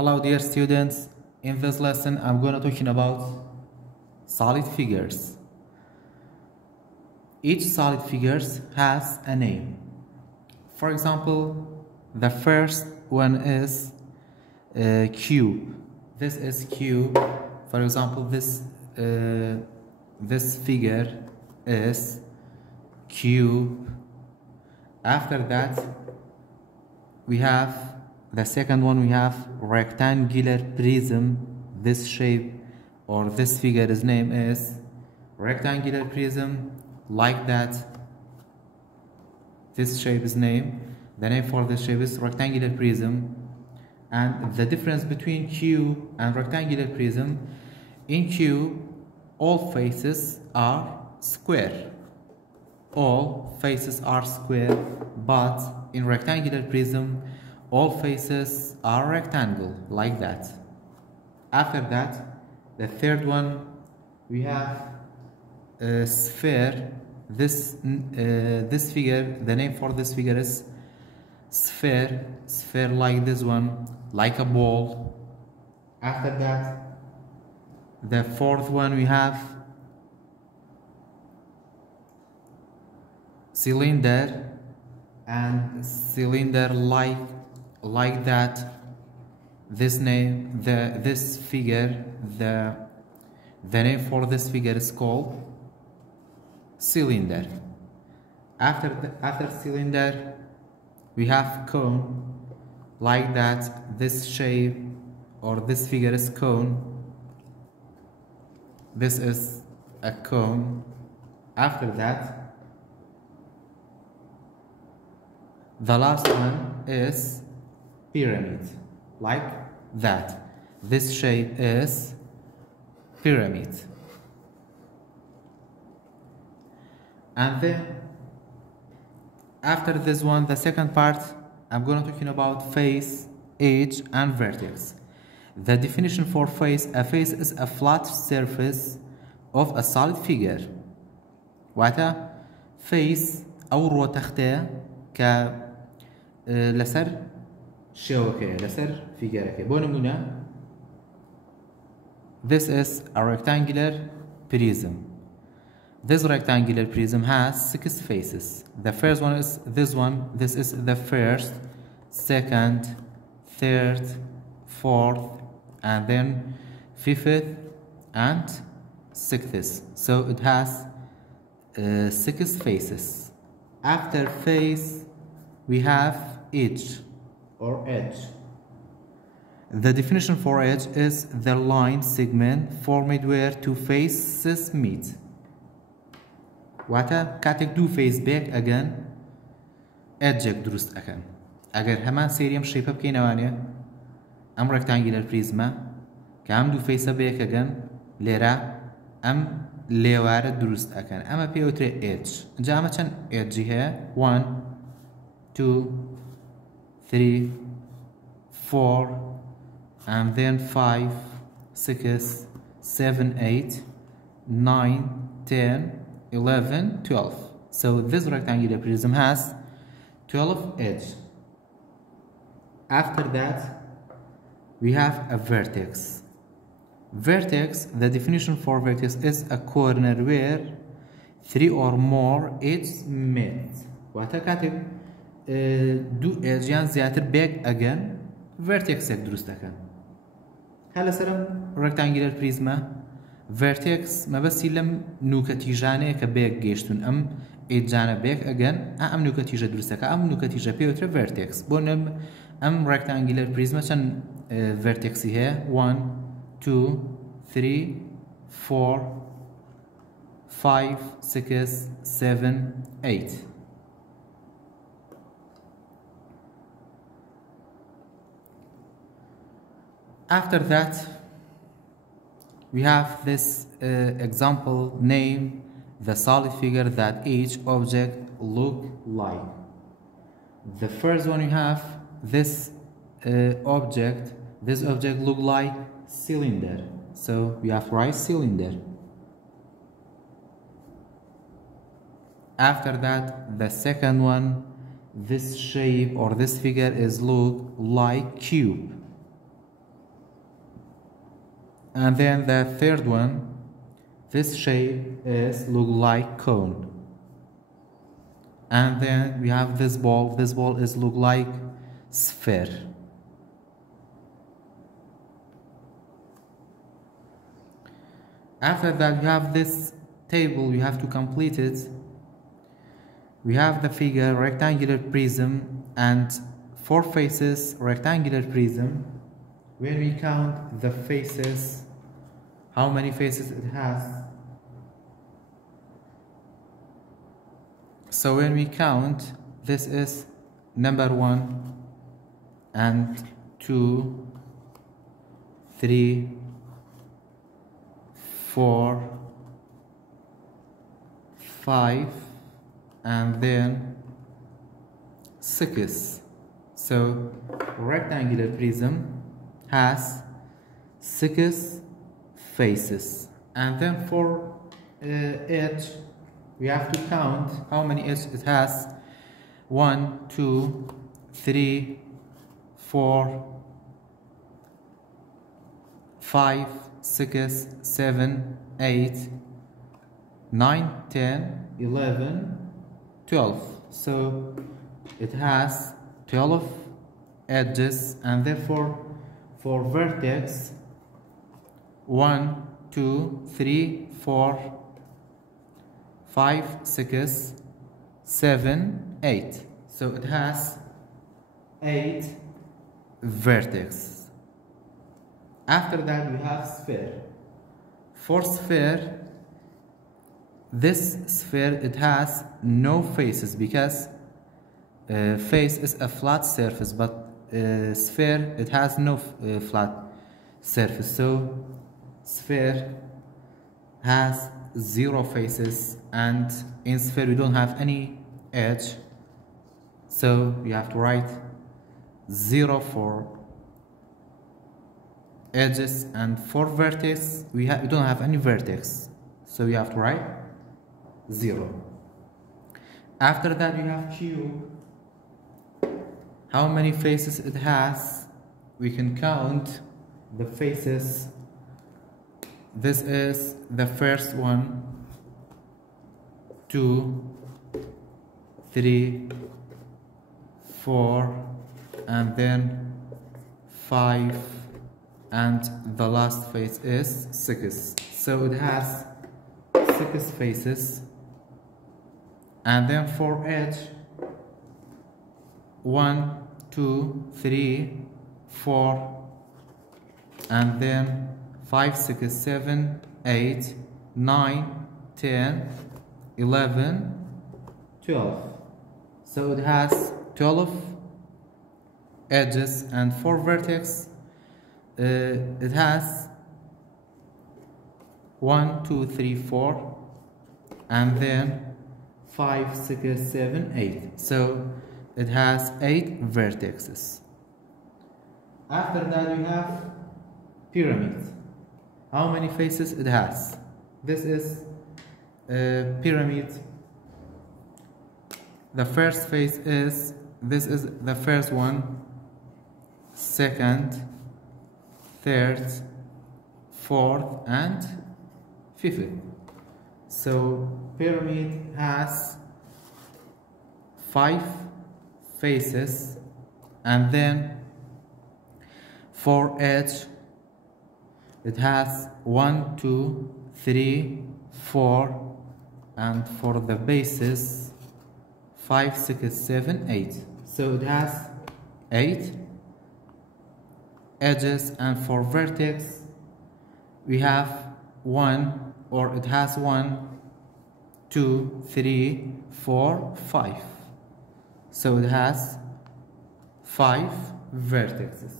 Hello dear students, in this lesson I'm going to talking about solid figures. Each solid figures has a name. For example, the first one is cube. This is cube. For example, this figure is cube. After that, we have the second one. We have rectangular prism. This shape or this figure's name is rectangular prism. Like that, this shape is name. The name for this shape is rectangular prism. And the difference between cube and rectangular prism: in cube, all faces are square. All faces are square, but in rectangular prism, all faces are rectangle, like that. After that, the third one, we have a sphere. This figure, the name for this figure is sphere. Sphere like this one, like a ball. After that, the fourth one, we have cylinder, and cylinder like that. This name, this figure, the name for this figure is called cylinder. After cylinder, we have cone, like that. This shape or this figure is cone. This is a cone. After that, the last one is pyramid, like that. This shape is pyramid. And then after this one, the second part, I'm going to talking about face, edge, and vertex. The definition for face: a face is a flat surface of a solid figure. وقتها face أو رو تختة ك لسر شوكة لسر فيجرك. بونمونا. This is a rectangular prism. This rectangular prism has 6 faces. The first one is this one. This is the first, second, third, fourth, and then fifth and sixth. So it has 6 faces. After face, we have edge or edge. The definition for edge is the line segment formed where two faces meet. وقتا كاتك دو فيس بيك اگن ادجك درست اكن اگر همان سيريم شيبه بكينوانيا ام ريكتانجلر بريزما كام دو فيس بيك اگن ليرا ام ليوار درست اكن اما بيوتري ادج جا ما چن ادج هي 1 2 3 4 and then 5 6 7 8 9 10 11, 12. So this rectangular prism has 12 edges. After that, we have a vertex. Vertex, the definition for vertex is a corner where 3 or more edges meet. واتكاتب دو edges زيادة back again vertex درست كان. هلا سلام rectangular prism. vertex ما بس لم نوكتيجانه كبيك جيشتون ام ايجانا بيك اجن ام نوكتيجه درستك ام نوكتيجه بيوتر vertex بونم ام rectangular prism عشان vertex هي 1 2 3 4 5 6 7 8. After that, we have this example name the solid figure that each object look like. The first one you have this object. This object look like cylinder. So we have right cylinder. After that, the second one, this shape or this figure is look like cube. And then the third one, this shape is look like cone. And then we have this ball is look like sphere. After that, we have this table, you have to complete it. We have the figure rectangular prism and 4 faces rectangular prism. When we count the faces, how many faces it has. So when we count, this is number 1 and 2, 3, 4, 5, and then 6. So rectangular prism has 6 faces, and then for edge we have to count how many edges it has. 1, 2, 3, 4, 5, 6, 7, 8, 9, 10, 11, 12. So it has 12 edges, and therefore for vertex 1, 2, 3, 4, 5, 6, 7, 8. So it has 8 vertex. After that we have sphere. For sphere, this sphere it has no faces because face is a flat surface, but sphere it has no flat surface. So sphere has 0 faces, and in sphere we don't have any edge, so you have to write 0 for edges, and for vertex we don't have any vertex, so you have to write 0. After that you have cube. How many faces it has? We can count the faces. This is the first one, 2, 3, 4, and then 5, and the last face is 6. So it has 6 faces. And then for edge, 1, 2, 3, 4, and then 5, 6, 7, 8, 9, 10, 11, 12. So it has 12 edges, and for vertex it has 1, 2, 3, 4, and then 5, 6, 7, 8. So it has 8 vertexes. After that we have pyramid. How many faces it has? This is a pyramid. The first face is, this is the first one, second, third, fourth, and fifth. So pyramid has 5 faces, and then for edge it has 1, 2, 3, 4, and for the bases 5, 6, 7, 8. So it has 8 edges, and for vertex we have 1, or it has 1, 2, 3, 4, 5. So it has 5 vertexes.